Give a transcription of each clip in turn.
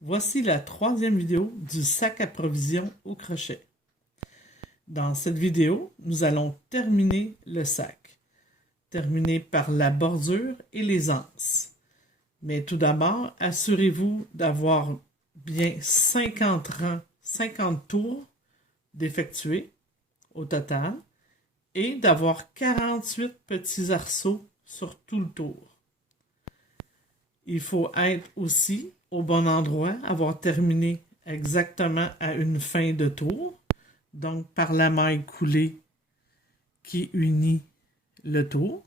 Voici la troisième vidéo du sac à provisions au crochet. Dans cette vidéo, nous allons terminer le sac. Terminer par la bordure et les anses. Mais tout d'abord, assurez-vous d'avoir bien 50 rangs, 50 tours d'effectuer au total et d'avoir 48 petits arceaux sur tout le tour. Il faut être aussi au bon endroit, avoir terminé exactement à une fin de tour, donc par la maille coulée qui unit le tour.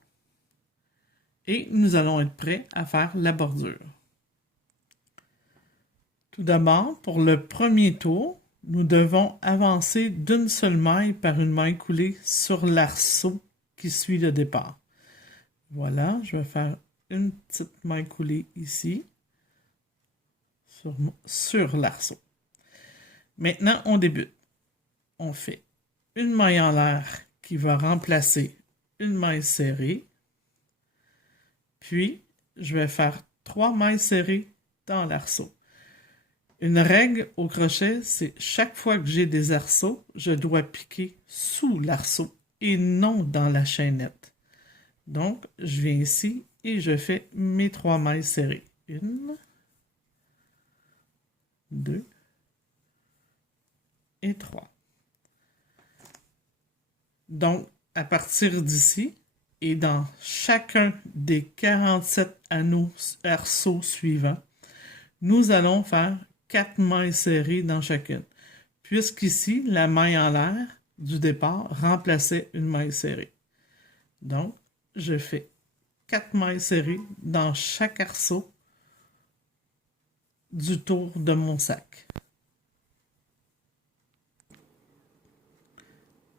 Et nous allons être prêts à faire la bordure. Tout d'abord, pour le premier tour, nous devons avancer d'une seule maille par une maille coulée sur l'arceau qui suit le départ. Voilà, je vais faire une petite maille coulée ici sur l'arceau. Maintenant, on débute. On fait une maille en l'air qui va remplacer une maille serrée. Puis, je vais faire 3 mailles serrées dans l'arceau. Une règle au crochet, c'est chaque fois que j'ai des arceaux, je dois piquer sous l'arceau et non dans la chaînette. Donc, je viens ici et je fais mes 3 mailles serrées. 1, 2 et 3. Donc, à partir d'ici, et dans chacun des 47 arceaux suivants, nous allons faire 4 mailles serrées dans chacune, puisqu'ici, la maille en l'air du départ remplaçait une maille serrée. Donc, je fais 4 mailles serrées dans chaque arceau du tour de mon sac.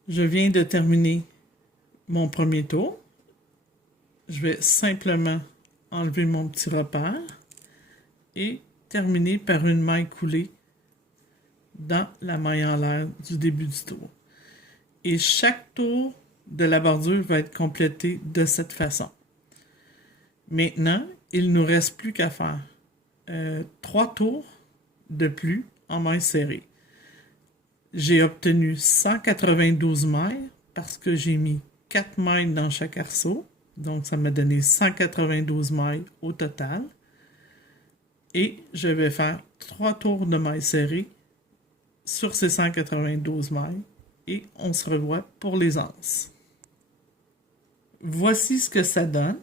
Je viens de terminer mon premier tour. Je vais simplement enlever mon petit repère et terminer par une maille coulée dans la maille en l'air du début du tour. Et chaque tour de la bordure va être complété de cette façon. Maintenant, il ne nous reste plus qu'à faire 3 tours de plus en maille serrée. J'ai obtenu 192 mailles parce que j'ai mis 4 mailles dans chaque arceau. Donc, ça m'a donné 192 mailles au total. Et je vais faire 3 tours de mailles serrées sur ces 192 mailles. Et on se revoit pour les anses. Voici ce que ça donne.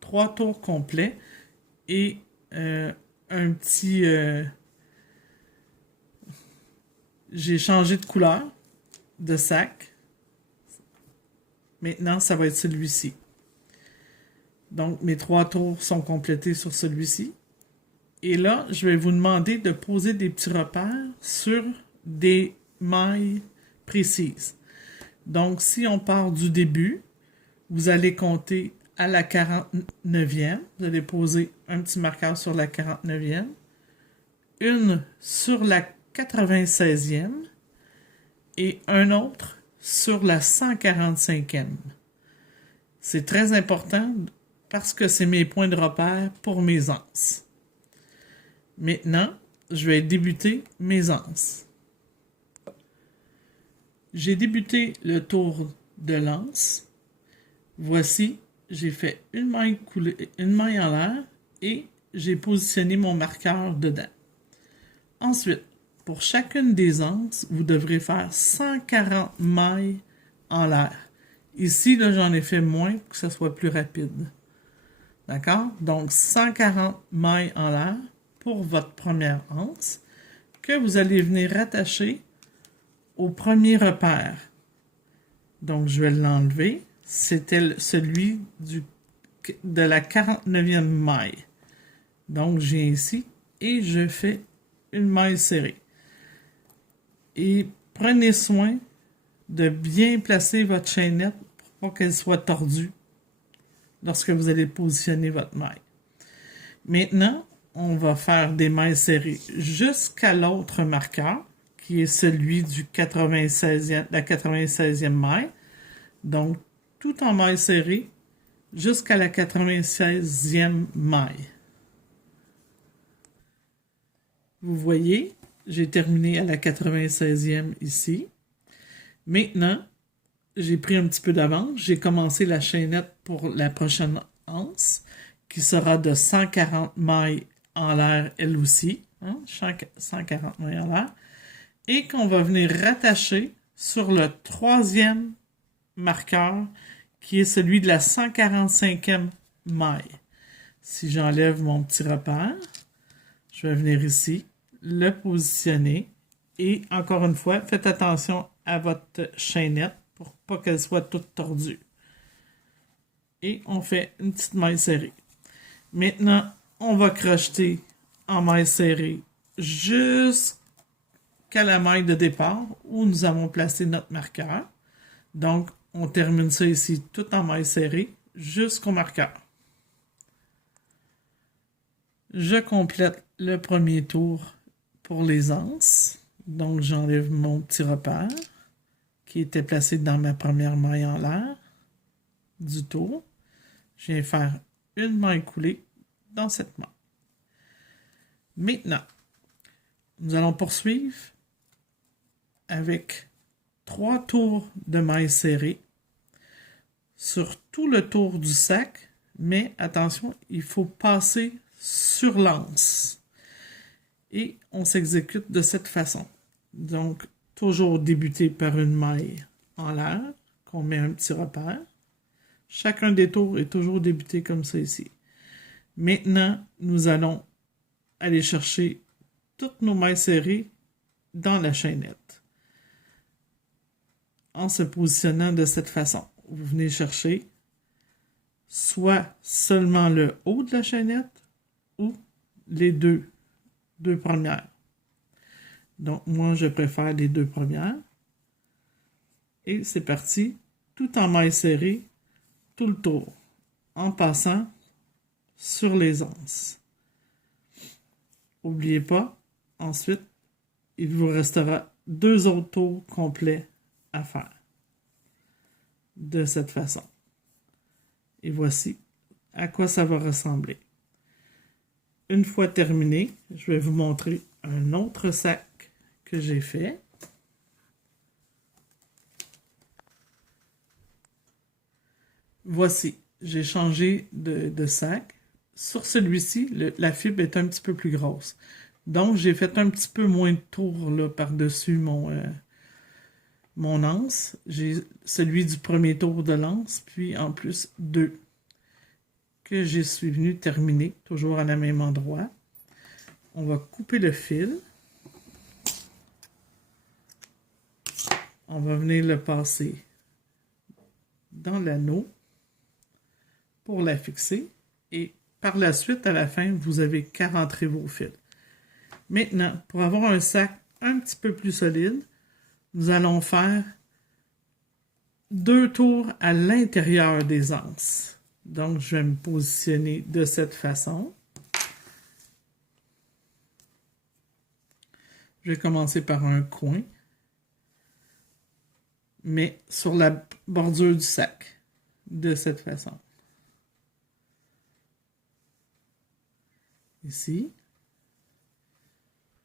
3 tours complets et un petit... j'ai changé de couleur de sac. Maintenant, ça va être celui-ci. Donc, mes 3 tours sont complétés sur celui-ci. Et là, je vais vous demander de poser des petits repères sur des mailles précises. Donc, si on part du début, vous allez compter à la 49e. Vous allez poser un petit marqueur sur la 49e. Une sur la 96e. Et un autre sur la 145e. C'est très important parce que c'est mes points de repère pour mes anses. Maintenant, je vais débuter mes anses. J'ai débuté le tour de l'anse. Voici, j'ai fait une maille coulée, une maille en l'air et j'ai positionné mon marqueur dedans. Ensuite, pour chacune des anses, vous devrez faire 140 mailles en l'air. Ici, là, j'en ai fait moins pour que ce soit plus rapide. D'accord? Donc, 140 mailles en l'air pour votre première anse que vous allez venir rattacher au premier repère. Donc, je vais l'enlever. C'était celui de la 49e maille. Donc, j'ai ici et je fais une maille serrée. Et prenez soin de bien placer votre chaînette pour pas qu'elle soit tordue lorsque vous allez positionner votre maille. Maintenant, on va faire des mailles serrées jusqu'à l'autre marqueur, qui est celui du 96e, la 96e maille. Donc, tout en maille serrée jusqu'à la 96e maille. Vous voyez, j'ai terminé à la 96e ici. Maintenant, j'ai pris un petit peu d'avance. J'ai commencé la chaînette pour la prochaine anse, qui sera de 140 mailles en l'air, elle aussi. 140 mailles en l'air. Et qu'on va venir rattacher sur le troisième marqueur, qui est celui de la 145e maille. Si j'enlève mon petit repère, je vais venir ici, le positionner. Et encore une fois, faites attention à votre chaînette pour pas qu'elle soit toute tordue. Et on fait une petite maille serrée. Maintenant, on va crocheter en maille serrée jusqu'à la maille de départ où nous avons placé notre marqueur. Donc, on termine ça ici tout en maille serrée jusqu'au marqueur. Je complète le premier tour pour les anses. Donc, j'enlève mon petit repère qui était placé dans ma première maille en l'air du tour. Je viens faire une maille coulée dans cette maille. Maintenant, nous allons poursuivre avec 3 tours de maille serrée sur tout le tour du sac, mais attention, il faut passer sur l'anse. Et on s'exécute de cette façon. Donc, toujours débuter par une maille en l'air, qu'on met un petit repère. Chacun des tours est toujours débuté comme ça ici. Maintenant, nous allons aller chercher toutes nos mailles serrées dans la chaînette. En se positionnant de cette façon. Vous venez chercher soit seulement le haut de la chaînette ou les deux premières. Donc, moi, je préfère les 2 premières. Et c'est parti, tout en maille serrée, tout le tour, en passant sur les anses. N'oubliez pas, ensuite, il vous restera 2 autres tours complets à faire. De cette façon. Et voici à quoi ça va ressembler. Une fois terminé, je vais vous montrer un autre sac que j'ai fait. Voici, j'ai changé de sac. Sur celui-ci, la fibre est un petit peu plus grosse. Donc, j'ai fait un petit peu moins de tours là, par-dessus mon anse. J'ai celui du premier tour de l'anse, puis en plus 2 que je suis venu terminer, toujours à la même endroit. On va couper le fil. On va venir le passer dans l'anneau pour la fixer. Et par la suite, à la fin, vous avez qu'à rentrer vos fils. Maintenant, pour avoir un sac un petit peu plus solide, nous allons faire 2 tours à l'intérieur des anses. Donc, je vais me positionner de cette façon. Je vais commencer par un coin, mais sur la bordure du sac, de cette façon. Ici,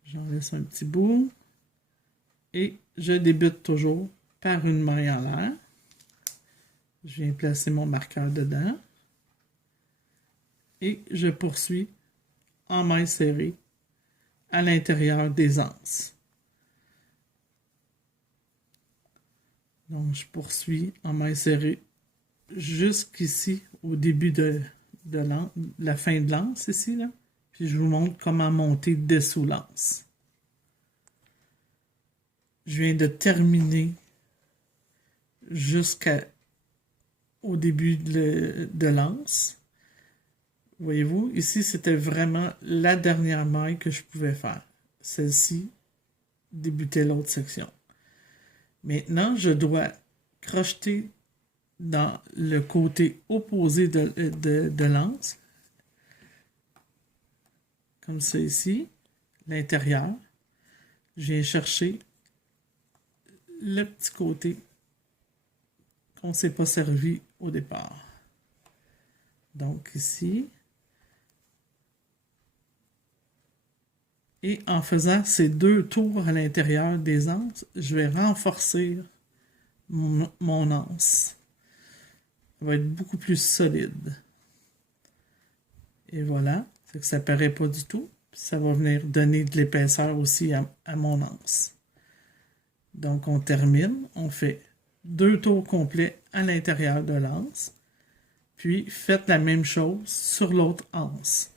j'en laisse un petit bout et je débute toujours par une maille en l'air. Je viens placer mon marqueur dedans et je poursuis en maille serrée à l'intérieur des anses. Donc, je poursuis en maille serrée jusqu'ici, au début de la fin de l'anse, ici, là. Puis, je vous montre comment monter dessous l'anse. Je viens de terminer jusqu'au début de l'anse. Voyez-vous, ici, c'était vraiment la dernière maille que je pouvais faire. Celle-ci débutait l'autre section. Maintenant, je dois crocheter dans le côté opposé de l'anse, comme ça ici, l'intérieur. Je viens chercher le petit côté qu'on ne s'est pas servi au départ. Donc ici, Et en faisant ces 2 tours à l'intérieur des anses, je vais renforcer mon anse. Elle va être beaucoup plus solide. Et voilà, fait que ça ne paraît pas du tout. Ça va venir donner de l'épaisseur aussi à mon anse. Donc on termine, on fait 2 tours complets à l'intérieur de l'anse. Puis faites la même chose sur l'autre anse.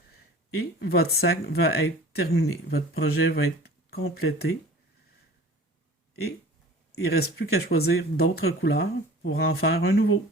Et votre sac va être terminé. Votre projet va être complété. Et il ne reste plus qu'à choisir d'autres couleurs pour en faire un nouveau.